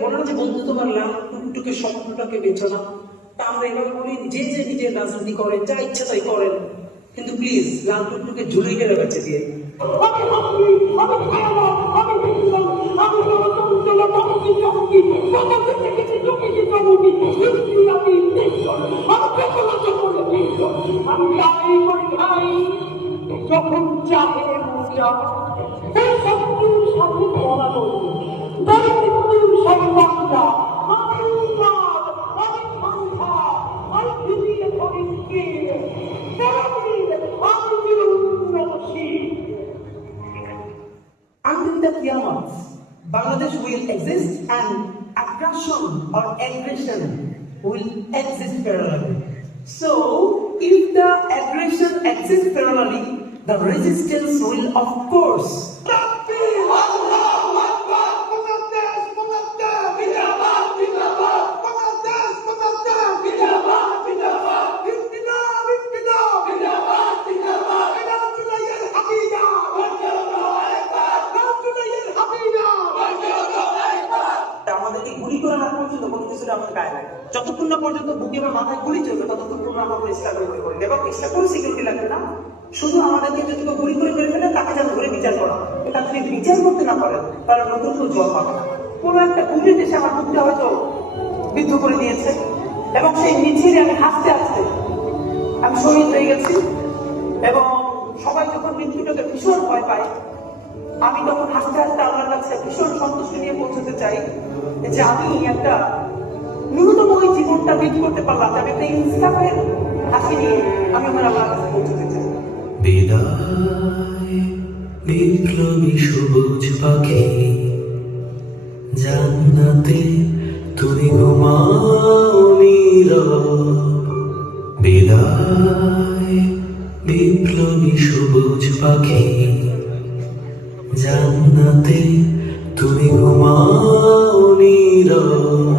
বলে না যে বন্ধু তোমার লাল টুকটুকে স্বপ্নটাকে বেছো না তা আমরা এভাবে বলি যে যে নিজের রাজনীতি করেন যা ইচ্ছা তাই করেন কিন্তু প্লিজ লাল টুকটুকে ঝুলে গেলে বেঁচে দিয়ে আমি হাসি Bangladesh will exist and aggression or aggression will exist parallelly. So, if the aggression exists parallelly, the resistance will of course গুলি করে না পর্যন্ত কোনো কিছুটা আমাদের গায়ে লাগে যতক্ষণ না পর্যন্ত বুকে বা মাথায় গুলি চলবে, ততক্ষণ পর্যন্ত আমরা স্ট্রাগল করে করি এবং এক্সট্রা কোনো সিকিউরিটি লাগবে না। শুধু আমাদেরকে যদি কেউ গুলি করে মেরে ফেলে, তাকে যেন ধরে বিচার করা এটা যদি বিচার করতে না পারেন তাহলে নতুন কোনো জল পাবে না। কোনো একটা বুলেট দেশে আমার বুকটা হয়তো বিদ্ধ করে দিয়েছে। এবং সেই মিছিলে আমি হাসতে হাসতে আমি শহীদ হয়ে গেছি। এবং সবাই যখন মৃত্যুটাকে ভীষণ ভয় পায়, আমি তখন হাসতে হাসতে আল্লাহর কাছে ভীষণ সন্তুষ্টি নিয়ে পৌঁছতে চাই। যে আমি একটা ন্যূনতম জীবনটা বিট করতে পারলাম আমি একটা ইনসাফের হাসি নিয়ে আমি আমার আল্লাহর কাছে পৌঁছতে চাই। বিপ্লবী সবুজ পাখি, জান্নাতে তুমি ঘুমাও বিদায় বিপ্লবী সবুজ পাখি, জান্নাতে তুমি ঘুমাও freedom.